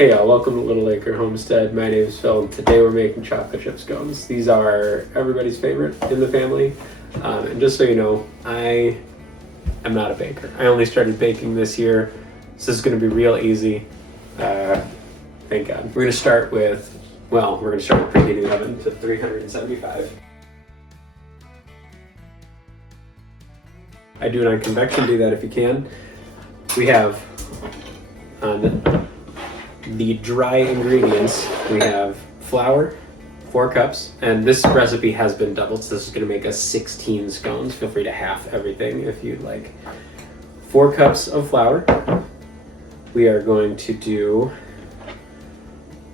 Hey y'all, welcome to Little Acre Homestead. My name is Phil, and today we're making chocolate chip scones. These are everybody's favorite in the family. And just so you know, I am not a baker. I only started baking this year, so this is going to be real easy. Thank God. We're going to start with preheating the oven to 375. I do it on convection, do that if you can. We have on the dry ingredients, we have flour, 4 cups, and this recipe has been doubled, so this is going to make us 16 scones. Feel free to half everything if you'd like. 4 cups of flour. We are going to do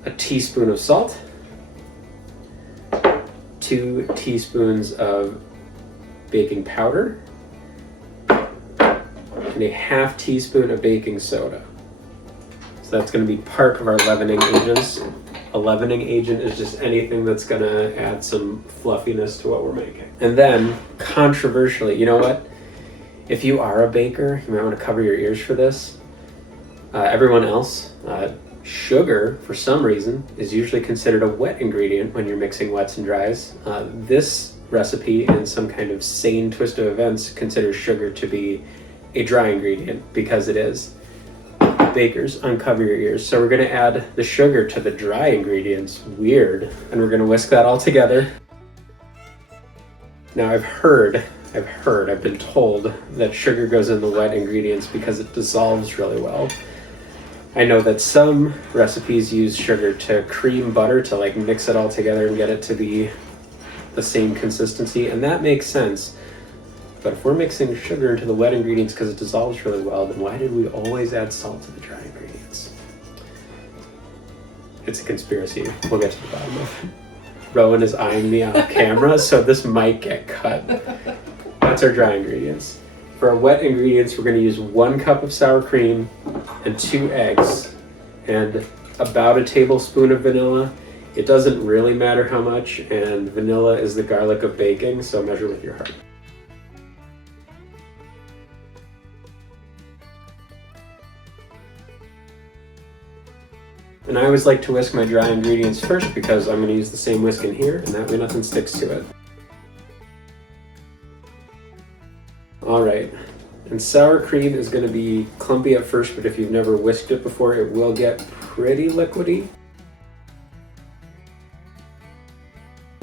a teaspoon of salt, 2 teaspoons of baking powder, and a half teaspoon of baking soda. So that's going to be part of our leavening agents. A leavening agent is just anything that's going to add some fluffiness to what we're making. And then, controversially, you know what? If you are a baker, you might want to cover your ears for this. Everyone else, sugar, for some reason, is usually considered a wet ingredient when you're mixing wets and dries. This recipe, in some kind of sane twist of events, considers sugar to be a dry ingredient because it is. Bakers, uncover your ears. So we're going to add the sugar to the dry ingredients. Weird. And we're going to whisk that all together. Now I've been told that sugar goes in the wet ingredients because it dissolves really well. I know that some recipes use sugar to cream butter to like mix it all together and get it to be the same consistency, and that makes sense. But if we're mixing sugar into the wet ingredients because it dissolves really well, then why did we always add salt to the dry ingredients? It's a conspiracy. We'll get to the bottom of it. Rowan is eyeing me off camera, so this might get cut. That's our dry ingredients. For our wet ingredients, we're going to use 1 cup of sour cream and 2 eggs and about a tablespoon of vanilla. It doesn't really matter how much, and vanilla is the garlic of baking, so measure with your heart. And I always like to whisk my dry ingredients first because I'm going to use the same whisk in here, and that way nothing sticks to it. Alright, and sour cream is going to be clumpy at first, but if you've never whisked it before, it will get pretty liquidy.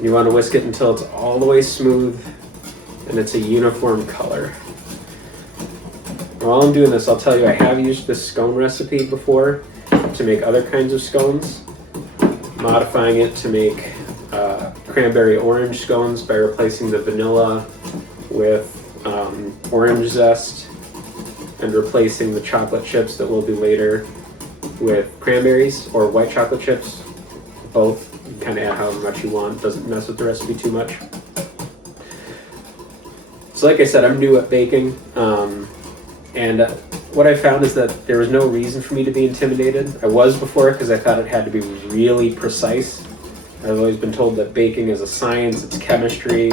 You want to whisk it until it's all the way smooth and it's a uniform color. While I'm doing this, I'll tell you I have used this scone recipe before to make other kinds of scones, modifying it to make cranberry orange scones by replacing the vanilla with orange zest and replacing the chocolate chips that we'll do later with cranberries or white chocolate chips. Both, you kind of add however much you want, doesn't mess with the recipe too much. So like I said, I'm new at baking, and what I found is that there was no reason for me to be intimidated. I was before because I thought it had to be really precise. I've always been told that baking is a science, it's chemistry,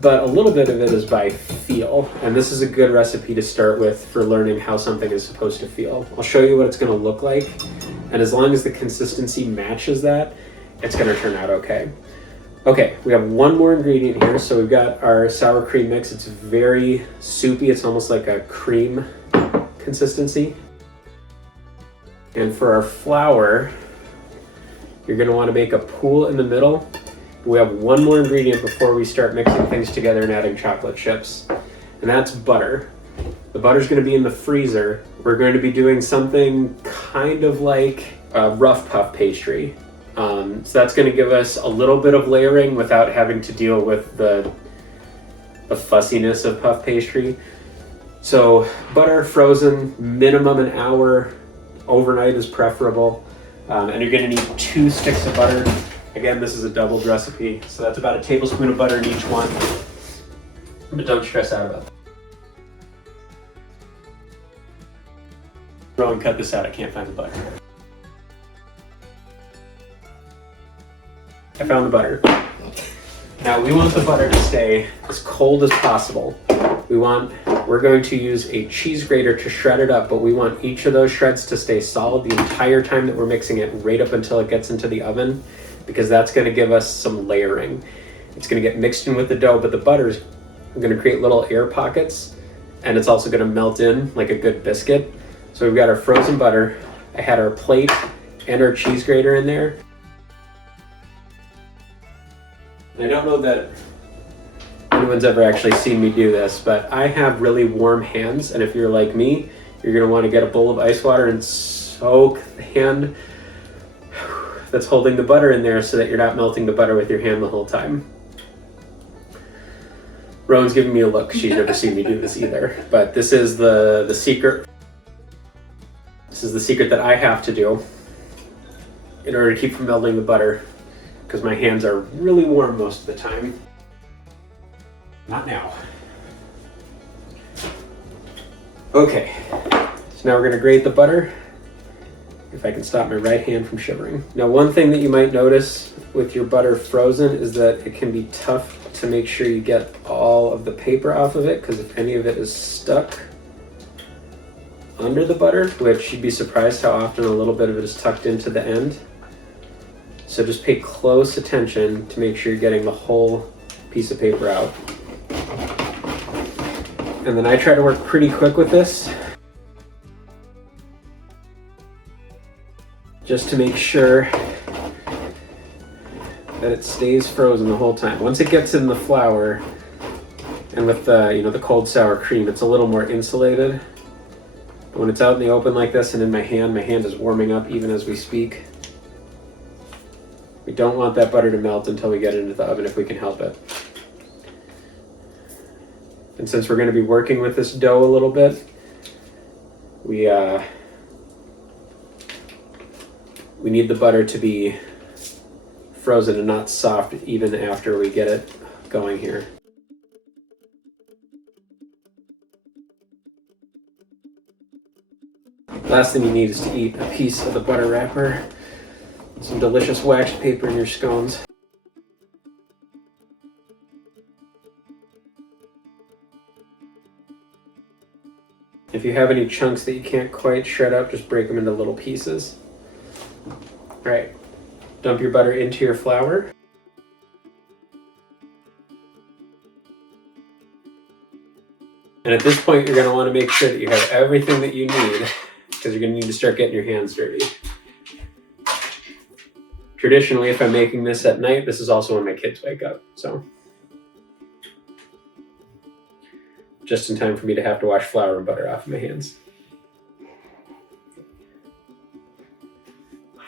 but a little bit of it is by feel, and this is a good recipe to start with for learning how something is supposed to feel. I'll show you what it's going to look like, and as long as the consistency matches that, it's going to turn out okay. Okay, we have one more ingredient here. So we've got our sour cream mix. It's very soupy. It's almost like a cream consistency. And for our flour, you're gonna wanna make a pool in the middle. We have one more ingredient before we start mixing things together and adding chocolate chips, and that's butter. The butter's gonna be in the freezer. We're going to be doing something kind of like a rough puff pastry. So that's going to give us a little bit of layering without having to deal with the fussiness of puff pastry. So butter frozen, minimum an hour, overnight is preferable. And you're going to need 2 sticks of butter. Again, this is a doubled recipe, so that's about a tablespoon of butter in each one. But don't stress out about that. Rowan, cut this out, I can't find the butter. I found the butter. Now we want the butter to stay as cold as possible. We're going to use a cheese grater to shred it up, but we want each of those shreds to stay solid the entire time that we're mixing it, right up until it gets into the oven, because that's going to give us some layering. It's going to get mixed in with the dough, but the butter's going to create little air pockets, and it's also going to melt in like a good biscuit. So we've got our frozen butter. I had our plate and our cheese grater in there. I don't know that anyone's ever actually seen me do this, but I have really warm hands, and if you're like me, you're going to want to get a bowl of ice water and soak the hand that's holding the butter in there so that you're not melting the butter with your hand the whole time. Rowan's giving me a look. She's never seen me do this either, but this is the secret. This is the secret that I have to do in order to keep from melting the butter, because my hands are really warm most of the time. Not now. Okay, so now we're gonna grate the butter, if I can stop my right hand from shivering. Now, one thing that you might notice with your butter frozen is that it can be tough to make sure you get all of the paper off of it, because if any of it is stuck under the butter, which you'd be surprised how often a little bit of it is tucked into the end. So just pay close attention to make sure you're getting the whole piece of paper out. And then I try to work pretty quick with this, just to make sure that it stays frozen the whole time. Once it gets in the flour, and with the, the cold sour cream, it's a little more insulated. But when it's out in the open like this and in my hand is warming up even as we speak. We don't want that butter to melt until we get it into the oven if we can help it. And since we're going to be working with this dough a little bit, we need the butter to be frozen and not soft even after we get it going here. Last thing you need is to eat a piece of the butter wrapper, some delicious waxed paper in your scones. If you have any chunks that you can't quite shred up, just break them into little pieces. All right, dump your butter into your flour. And at this point, you're going to want to make sure that you have everything that you need, because you're going to need to start getting your hands dirty. Traditionally, if I'm making this at night, this is also when my kids wake up, so. Just in time for me to have to wash flour and butter off of my hands.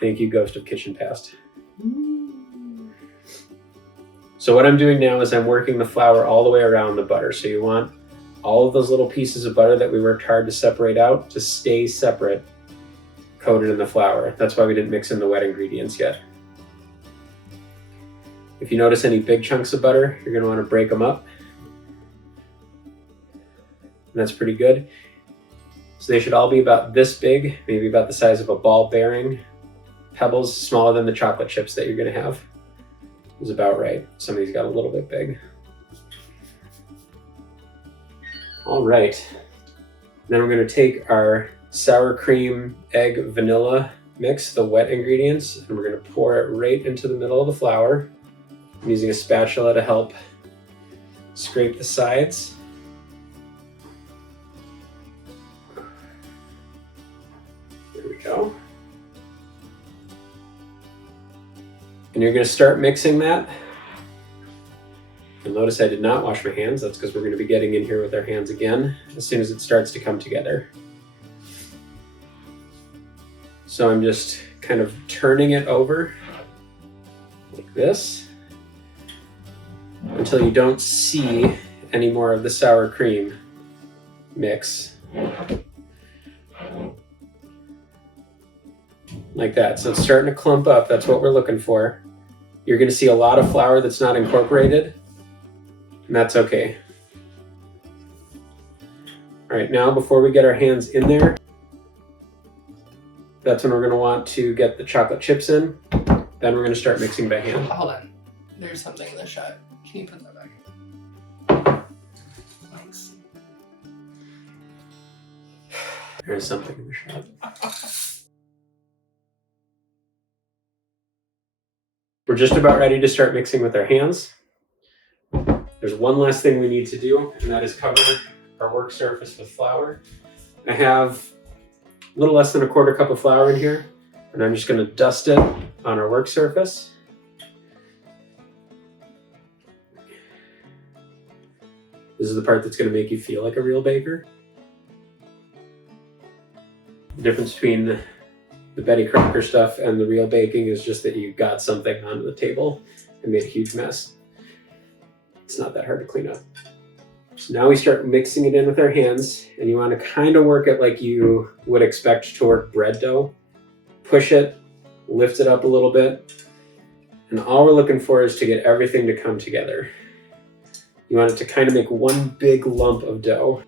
Thank you, Ghost of Kitchen Past. So what I'm doing now is I'm working the flour all the way around the butter. So you want all of those little pieces of butter that we worked hard to separate out to stay separate, coated in the flour. That's why we didn't mix in the wet ingredients yet. If you notice any big chunks of butter, you're going to want to break them up. And that's pretty good. So they should all be about this big, maybe about the size of a ball bearing. Pebbles smaller than the chocolate chips that you're going to have is about right. Some of these got a little bit big. All right. Then we're going to take our sour cream, egg, vanilla mix, the wet ingredients, and we're going to pour it right into the middle of the flour. I'm using a spatula to help scrape the sides. There we go. And you're going to start mixing that. You'll notice I did not wash my hands. That's because we're going to be getting in here with our hands again as soon as it starts to come together. So I'm just kind of turning it over like this until you don't see any more of the sour cream mix. Like that. So it's starting to clump up. That's what we're looking for. You're going to see a lot of flour that's not incorporated, and that's okay. All right, now before we get our hands in there, that's when we're going to want to get the chocolate chips in. Then we're going to start mixing by hand. Hold on. There's something in the shot. Can you put that back? Thanks. There's something in the shot. We're just about ready to start mixing with our hands. There's one last thing we need to do, and that is cover our work surface with flour. I have a little less than 1/4 cup of flour in here, and I'm just going to dust it on our work surface. This is the part that's going to make you feel like a real baker. The difference between the Betty Crocker stuff and the real baking is just that you got something onto the table and made a huge mess. It's not that hard to clean up. So now we start mixing it in with our hands, and you want to kind of work it like you would expect to work bread dough. Push it, lift it up a little bit, and all we're looking for is to get everything to come together. You want it to kind of make one big lump of dough.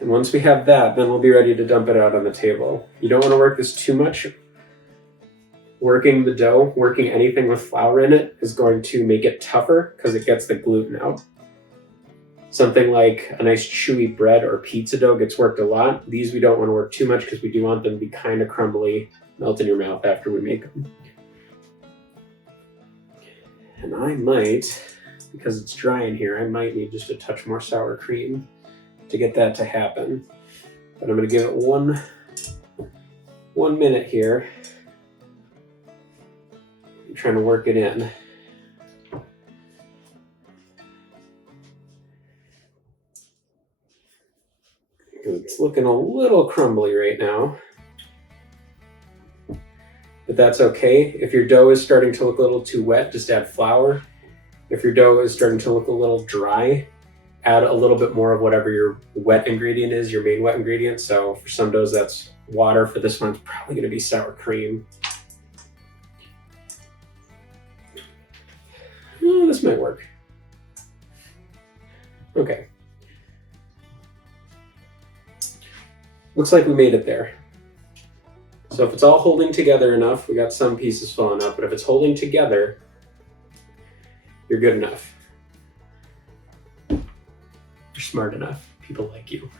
And once we have that, then we'll be ready to dump it out on the table. You don't want to work this too much. Working the dough, working anything with flour in it is going to make it tougher because it gets the gluten out. Something like a nice chewy bread or pizza dough gets worked a lot. These we don't want to work too much because we do want them to be kind of crumbly, melt in your mouth after we make them. And I might, because it's dry in here, I might need just a touch more sour cream to get that to happen. But I'm going to give it one minute here. I'm trying to work it in. It's looking a little crumbly right now, but that's okay. If your dough is starting to look a little too wet, just add flour. If your dough is starting to look a little dry, add a little bit more of whatever your wet ingredient is, your main wet ingredient. So for some doughs, that's water. For this one, it's probably going to be sour cream. Oh, this might work. Okay. Looks like we made it there. So if it's all holding together enough, we got some pieces falling out, but if it's holding together, you're good enough. You're smart enough. People like you.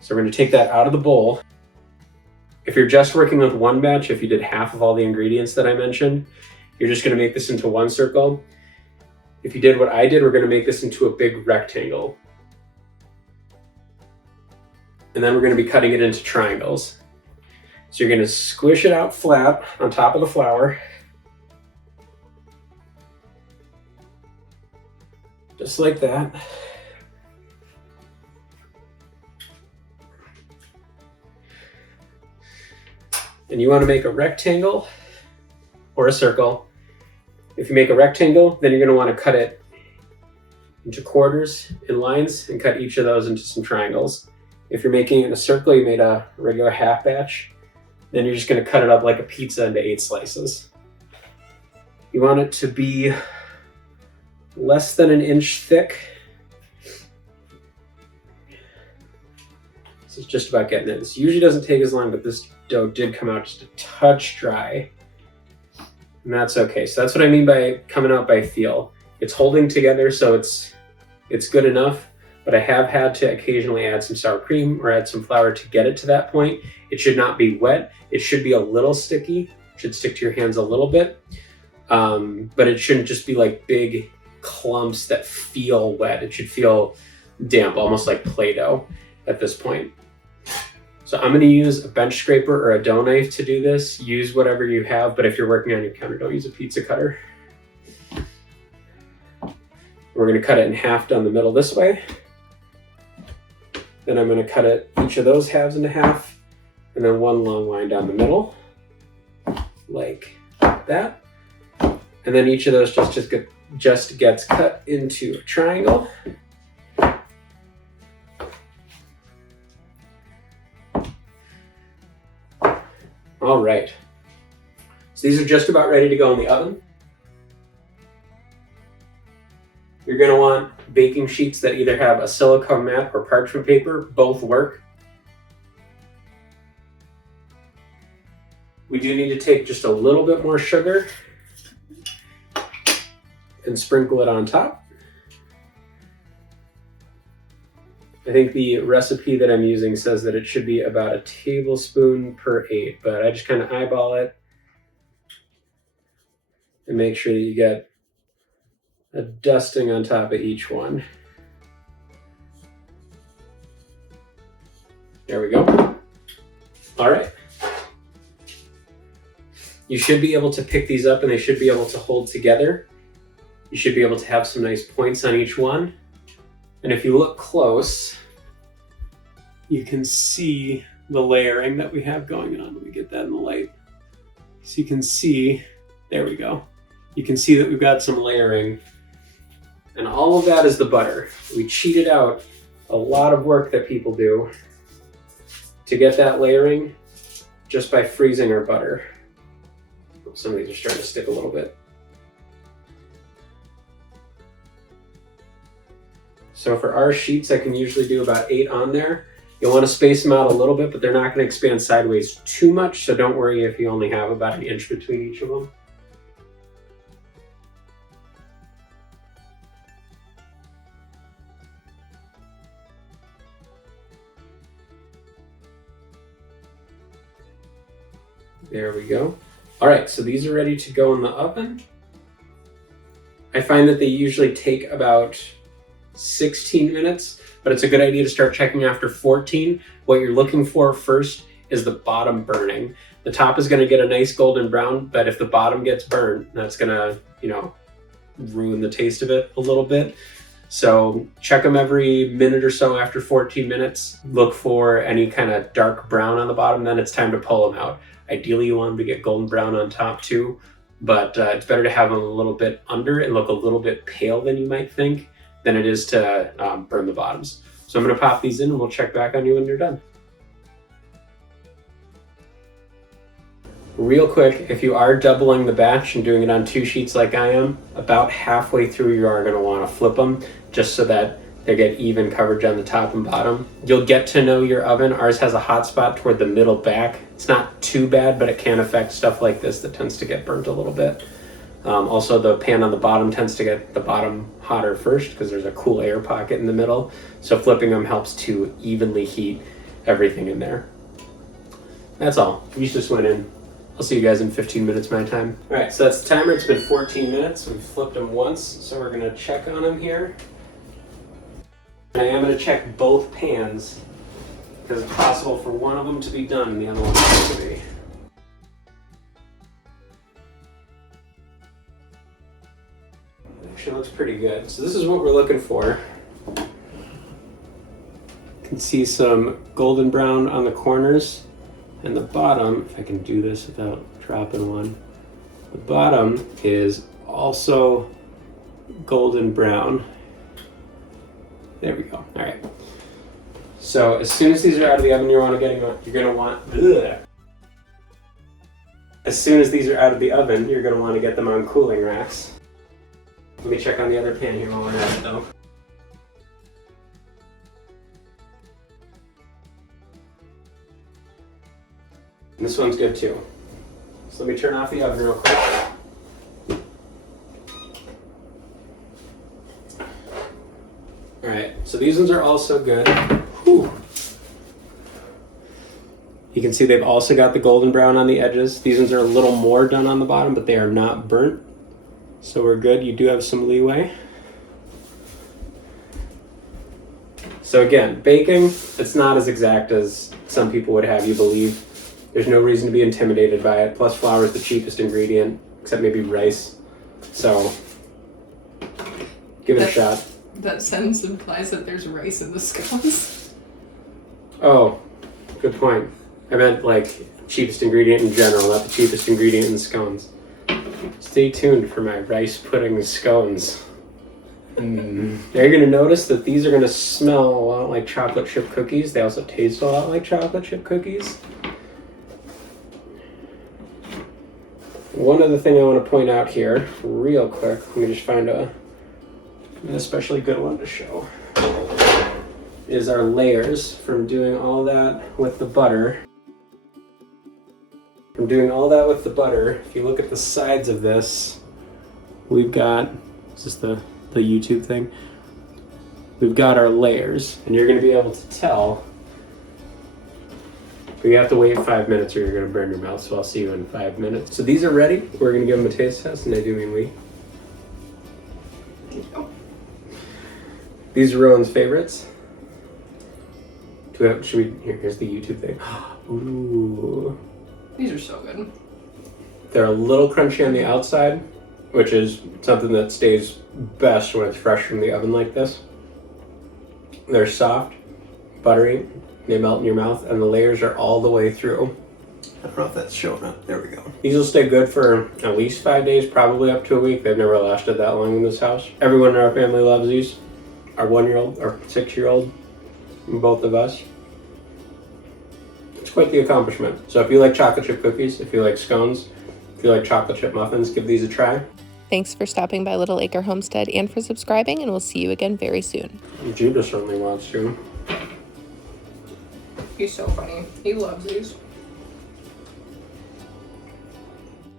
So we're going to take that out of the bowl. If you're just working with one batch, if you did half of all the ingredients that I mentioned, you're just going to make this into one circle. If you did what I did, we're going to make this into a big rectangle. And then we're going to be cutting it into triangles. So you're going to squish it out flat on top of the flour. Just like that. And you want to make a rectangle or a circle. If you make a rectangle, then you're going to want to cut it into quarters and lines and cut each of those into some triangles. If you're making it in a circle, you made a regular half batch, then you're just going to cut it up like a pizza into 8 slices. You want it to be less than 1 inch thick. This is just about getting it. This usually doesn't take as long, but this dough did come out just a touch dry. And that's okay. So that's what I mean by coming out by feel. It's holding together, so it's good enough, but I have had to occasionally add some sour cream or add some flour to get it to that point. It should not be wet. It should be a little sticky. It should stick to your hands a little bit, but it shouldn't just be like big clumps that feel wet. It should feel damp, almost like Play-Doh at this point. So I'm going to use a bench scraper or a dough knife to do this. Use whatever you have, but if you're working on your counter, don't use a pizza cutter. We're going to cut it in half down the middle this way. Then I'm going to cut it, each of those halves into half, and then one long line down the middle, like that. And then each of those just gets cut into a triangle. All right. So these are just about ready to go in the oven. You're going to want baking sheets that either have a silicone mat or parchment paper. Both work. We do need to take just a little bit more sugar and sprinkle it on top. I think the recipe that I'm using says that it should be about a tablespoon per 8, but I just kind of eyeball it and make sure that you get a dusting on top of each one. There we go. All right. You should be able to pick these up and they should be able to hold together. You should be able to have some nice points on each one. And if you look close, you can see the layering that we have going on. Let me get that in the light. So you can see, there we go. You can see that we've got some layering. And all of that is the butter. We cheated out a lot of work that people do to get that layering just by freezing our butter. Some of these are starting to stick a little bit. So for our sheets, I can usually do about 8 on there. You'll want to space them out a little bit, but they're not going to expand sideways too much, so don't worry if you only have about 1 inch between each of them. There we go. All right, so these are ready to go in the oven. I find that they usually take about 16 minutes, but it's a good idea to start checking after 14. What you're looking for first is the bottom burning. The top is going to get a nice golden brown, but if the bottom gets burned, that's going to, ruin the taste of it a little bit. So check them every minute or so after 14 minutes. Look for any kind of dark brown on the bottom, then it's time to pull them out. Ideally, you want them to get golden brown on top too, but it's better to have them a little bit under and look a little bit pale than you might think than it is to burn the bottoms. So I'm going to pop these in and we'll check back on you when you're done. Real quick, if you are doubling the batch and doing it on 2 sheets like I am, about halfway through you are going to want to flip them just so that they get even coverage on the top and bottom. You'll get to know your oven. Ours has a hot spot toward the middle back. It's not too bad, but it can affect stuff like this that tends to get burnt a little bit. Also, the pan on the bottom tends to get the bottom hotter first because there's a cool air pocket in the middle. So flipping them helps to evenly heat everything in there. That's all. These just went in. I'll see you guys in 15 minutes my time. All right, so that's the timer. It's been 14 minutes. We've flipped them once, so we're gonna check on them here. And I am gonna check both pans because it's possible for one of them to be done and the other one not to be. Actually looks pretty good. So this is what we're looking for. You can see some golden brown on the corners. And the bottom, if I can do this without dropping one, the bottom is also golden brown. There we go. All right. So as soon as these are out of the oven, As soon as these are out of the oven, you're gonna want to get them on cooling racks. Let me check on the other pan here while we're at it though. And this one's good too. So let me turn off the oven real quick. All right, so these ones are also good. Whew. You can see they've also got the golden brown on the edges. These ones are a little more done on the bottom, but they are not burnt. So we're good. You do have some leeway. So again, baking, it's not as exact as some people would have you believe. There's no reason to be intimidated by it. Plus flour is the cheapest ingredient, except maybe rice. So give it a shot. That sentence implies that there's rice in the scones. Oh, good point. I meant like cheapest ingredient in general, not the cheapest ingredient in the scones. Stay tuned for my rice pudding scones. Now you're going to notice that these are going to smell a lot like chocolate chip cookies. They also taste a lot like chocolate chip cookies. One other thing I want to point out here, real quick, let me just find an especially good one to show, is our layers from doing all that with the butter. If you look at the sides of this, we've got, is this the YouTube thing? we've got our layers, and you're going to be able to tell. But you have to wait 5 minutes or you're going to burn your mouth, so I'll see you in 5 minutes. So these are ready. We're going to give them a taste test, and I do mean we. These are Rowan's favorites. Should we? Here's the YouTube thing. Ooh. These are so good. They're a little crunchy on the outside, which is something that stays best when it's fresh from the oven like this. They're soft, buttery, they melt in your mouth, and the layers are all the way through. I don't know if that's showing up. There we go. These will stay good for at least 5 days, probably up to a week. They've never lasted that long in this house. Everyone in our family loves these. Our 1-year-old, or 6-year-old, both of us. It's quite the accomplishment. So if you like chocolate chip cookies, if you like scones, if you like chocolate chip muffins, give these a try. Thanks for stopping by Little Acre Homestead and for subscribing, and we'll see you again very soon. Judah certainly wants to. He's so funny. He loves these.